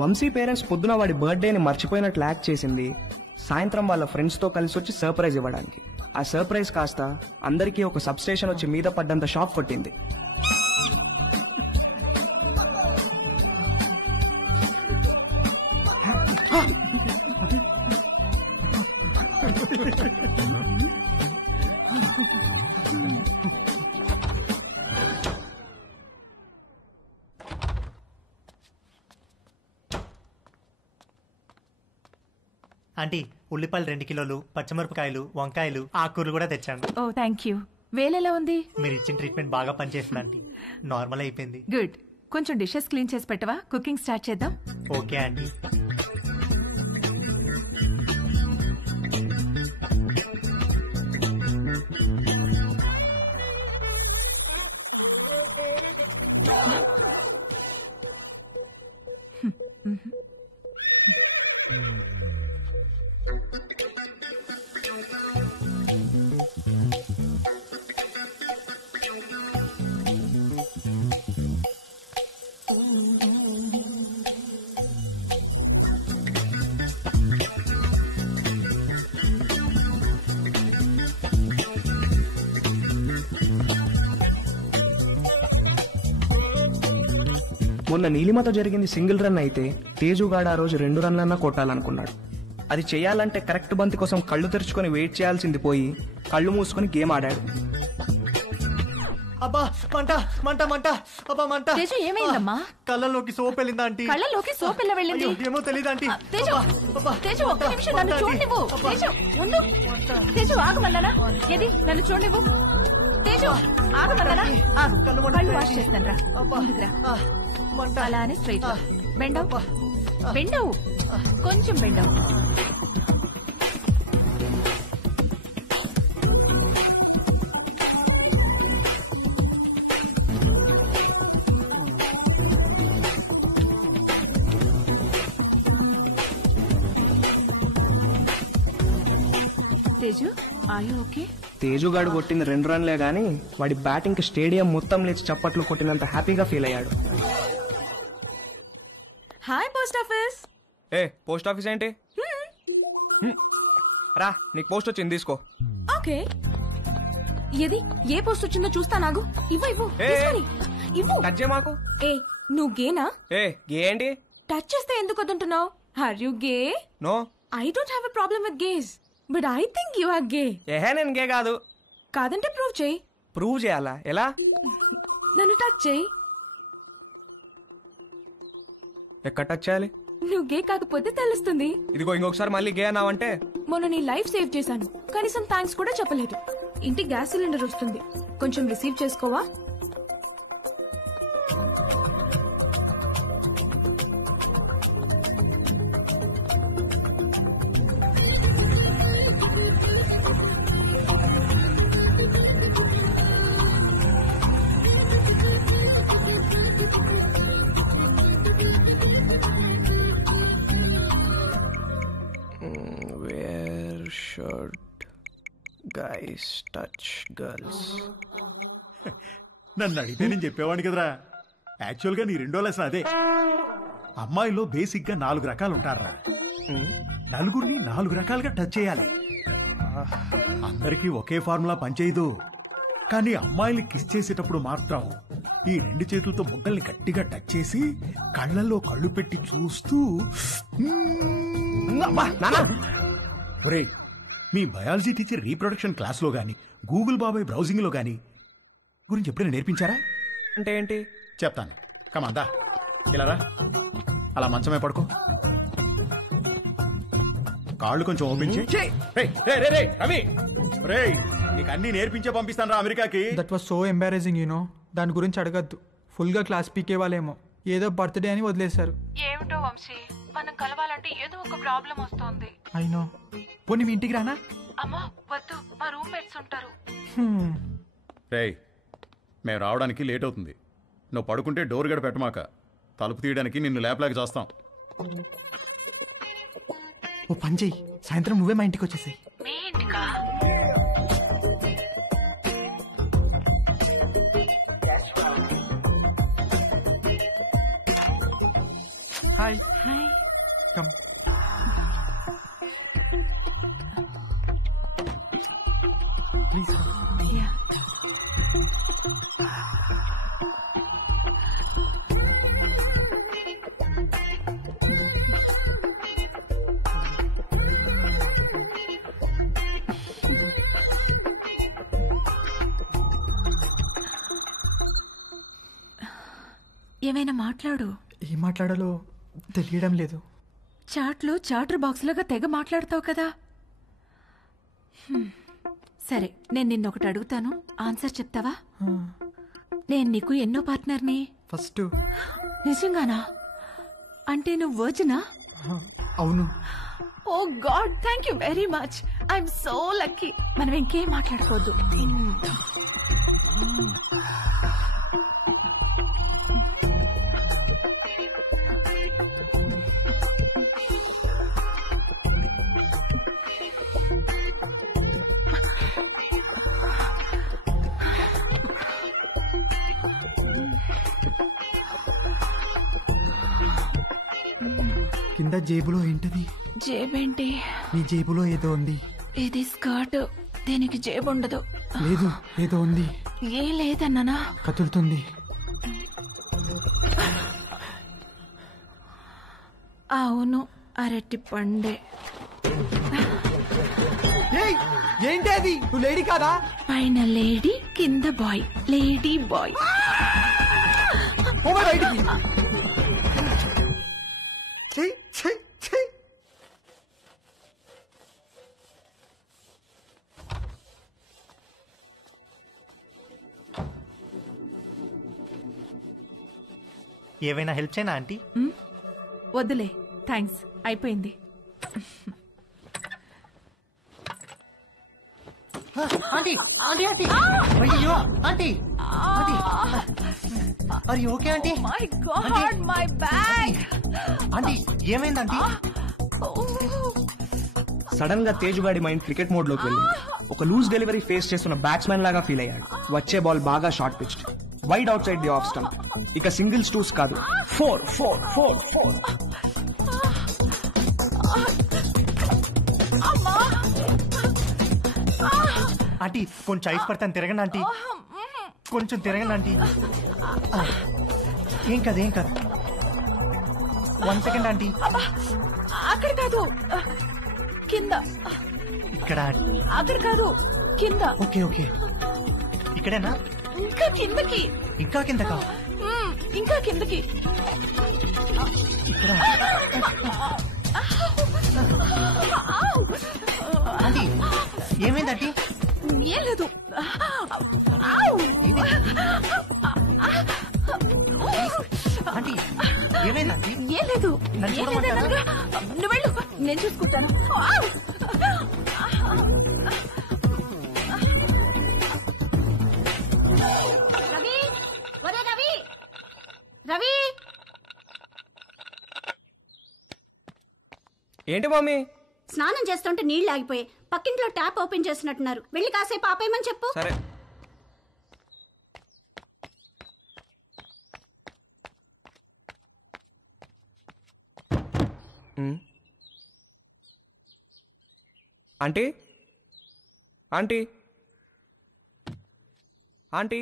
Vamsi parents పొద్దున వాడి బర్త్డేని మర్చిపోయినట్లు act చేసింది సాయంత్రం వాళ్ళ ఫ్రెండ్స్ తో కలిసి వచ్చి సర్ప్రైజ్ ఇవ్వడానికి. ఆ సర్ప్రైజ్ కాస్త అందరికీ ఒక సబ్ స్టేషన్ వచ్చి మీద పడ్డంత షాక్ కొట్టింది. ఆంటీ ఉల్లిపాయలు 2 కిలోలు, పచ్చిమిరపకాయలు, వంకాయలు, ఆకుకూరలు కూడా తెచ్చాను. ఓ థ్యాంక్ యూ. వేలెలా ఉంది? మీరు ఇచ్చిన ట్రీట్మెంట్ బాగా పనిచేస్తుంది ఆంటీ. నార్మల్ అయిపోయింది. గుడ్. కొంచెం డిషెస్ క్లీన్ చేసి పెట్టవా? కుకింగ్ స్టార్ట్ చేద్దాం. Okay aunty. మొన్న నీలిమతో జరిగింది సింగిల్ రన్ అయితే తేజుగాడు ఆ రోజు 2 రన్లన్నా కొట్టాలనుకున్నాడు. అది చేయాలంటే కరెక్ట్ బంతి కోసం కళ్ళు తెరుచుకొని వెయిట్ చేయాల్సింది పోయి కళ్ళు మూసుకొని గేమ్ ఆడాడు. అబ్బా మంట మంట మంట అబ్బా మంట. తేజు ఏమైందమ్మా? కళ్ళలోకి సోప్ వెళ్ళిందా ఆంటీ? కళ్ళలోకి సోప్ ఎలా వెళ్ళింది? ఏమో తెలియదు ఆంటీ. తేజు ఒక్క నిమిషం నన్ను చూడనివ్వు. తేజు ఉండు. తేజు ఆగమన్నానా? ఏది నన్ను చూడనివ్వు. తేజు ఆగమన్నానా? కళ్ళు వాష్ చేస్తాను రా. అలానే స్ట్రైట్ బెండవు బెండవు కొంచెం బెండవు. Teju are you okay? తేజుగాడు కొట్టింది 2 రన్లే గానీ వాడి బ్యాటింగ్ కి స్టేడియం మొత్తం లేచి చప్పట్లు కొట్టినంత హ్యాపీగా ఫీల్ అయ్యాడు. Hi post office. ఏ పోస్ట్ ఆఫీస్ ఏంటి? రా నీకు పోస్ట్ వచ్చింది తీసుకో. ఓకే. ఏది ఏ పోస్ట్ వచ్చిందో చూస్తా. నాగు ఇవ్వు ఇవ్వు ఇవ్వు. టచ్ చేయ మాకు. ఏ నువ్వు గేనా? ఏ గే ఏంటి? టచ్ చేస్తే ఎందుకు వద్దంటున్నావు? Are you gay? No. I don't have a problem with gays but I think you are gay. ఏహే నేను గే కాదు. కాదంటే ప్రూవ్ చేయి. ప్రూవ్ చేయాలా? ఎలా? నన్ను టచ్ చేయి. ఎక్కడ టచ్ చేయాలి? నువ్వు గే కాకపోతే తెలుస్తుంది. ఇదిగో ఇంకొకసారి మళ్ళీ గే అన్నావంటే. మొన్న నీ లైఫ్ సేవ్ చేశాను, కనీసం థ్యాంక్స్ కూడా చెప్పలేదు. ఇంటికి గ్యాస్ సిలిండర్ వస్తుంది, కొంచెం రిసీవ్ చేసుకోవా? Guys touch girls. నన్ను అడిగితే నేను చెప్పేవాడిని కదరా. యాక్చువల్ గా నీ 2వ లెసన్ అదే. అమ్మాయిలో బేసిక్ గా 4 రకాలు ఉంటారా. నలుగురిని 4 రకాలుగా టచ్ చేయాలి. అందరికీ ఒకే ఫార్ములా పనిచేయదు. కానీ అమ్మాయిని కిస్ చేసేటప్పుడు మాత్రం ఈ 2 చేతులతో బొగ్గల్ని గట్టిగా టచ్ చేసి కళ్ళల్లో కళ్ళు పెట్టి చూస్తూ ఒరేయ్, మీ బయాలజీ టీచర్ రీప్రొడక్షన్ క్లాస్ లో గానీ గూగుల్ బాబాయ్ బ్రౌజింగ్ లో గానీ గురించి ఎప్పుడైనా నేర్పించారా? అంటే ఏంటి చెప్తాను. కమాందా ఇలా రా. అలా మంచమే పడుకో. కాళ్ళు కొంచెం ఓపెన్ చేయి. రవి రేయ్, నీకు అన్ని నేర్పించే పంపిస్తాను రా అమెరికాకి. That was so embarrassing you know. దాని గురించి అడగద్దు. ఫుల్ గా క్లాస్ పీకే వాళ్ళేమో ఏదో బర్త్డే అని వదిలేశారు. ఏమిటో వంశీ, మనం కలవాలంటే ఏదో ఒక ప్రాబ్లం వస్తుంది. అయినో. పోనీ మీ ఇంటికి రానా? అమ్మా వద్దు, మా రూమ్మేట్స్ ఉంటారు. రేయ్, మేము రావడానికి లేట్ అవుతుంది. నువ్వు పడుకుంటే డోర్ గడ పెట్టమాక. తలుపు తీయడానికి నిన్ను లేపలేక చేస్తాం. ఓ పని చెయ్యి, సాయంత్రం నువ్వే మా ఇంటికి వచ్చేసాయి. మీ ఇంటికా? కమ్. ప్లీజ్. Yeah. ఏమైనా మాట్లాడు. ఏం మాట్లాడాలో తెలియడం లేదు. చాట్లో చాటర్ బాక్స్ లాగా తెగ మాట్లాడతావు కదా. సరే, నేను నిన్నొకటి అడుగుతాను, ఆన్సర్ చెప్తావా? నేను నీకు ఎన్నో పార్ట్నర్ని? ఫస్ట్. నిజంగానా? అంటే నువ్వు వర్జినా? అవును. Oh god, thank you very much. I'm so lucky. మనం ఇంకేం మాట్లాడుకోవద్దు. కింద జేబులో ఏంటది? జేబేంటి? నీ జేబులో ఏదో ఉంది. ఇది స్కర్ట్, దీనికి జేబు ఉండదు. లేదు, ఏదో ఉంది. ఏ లేదన్నానా? కదులుతుంది. అవును, అరటి పండే. ఏంటి అది? నువ్వు లేడీ కాదా? పైన లేడీ, కింద బాయ్. Lady bye. బయటికి. ఛీ, ఛీ, ఛీ. ఏవైనా హెల్ప్ చేయనా ఆంటీ? వద్దులే, థ్యాంక్స్, అయిపోయింది. ఆంటీ ఆంటీ ఆంటీ అయ్యో aunty aunty are you okay aunty? My god, my bag. Aunty ఏమైంది ఆంటీ? సడన్ గా తేజుగాడి మైండ్ క్రికెట్ మోడ్ లోకి వెళ్ళింది. ఒక లూజ్ డెలివరీ ఫేస్ చేస్తున్న బ్యాట్స్మెన్ లాగా ఫీల్ అయ్యాడు. వచ్చే బాల్ బాగా short pitched, wide outside the off stump. ఇక సింగిల్స్ టూస్ కాదు, 4 4 4 4. ఆంటీ కొంచెం ఐస్ పడతాను, తిరగండి ఆంటీ, కొంచెం తిరగండి ఆంటీ. ఏం కాదు ఏం కాదు. 1 సెకండ్ ఆంటీ. అక్కడ కాదు, కింద. ఇక్కడ అక్కడ కాదు, కింద. ఓకే ఓకే, ఇక్కడేనా? ఇంకా కిందకి. ఇంకా కిందకా? ఇంకా కిందకి. ఇక్కడ ఆంటీ ఏమైంది ఆంటీ? ఏం లేదు. ఆంటీ ఏమైంది ఆంటీ? ఏం లేదు. నన్ను ఏం చూడమంటారా? లేదనగా. నువ్వు వెళ్ళు, నేను చూసుకుంటాను. రవి, ఒరే రవి, రవి. ఏంటి మమ్మీ? స్నానం చేస్తుంటే నీళ్లు ఆగిపోయాయి. పక్కింట్లో ట్యాప్ ఓపెన్ చేసినట్టున్నారు. వెళ్ళి కాసేపు ఆపేయమని చెప్పు. సరే. Aunty aunty aunty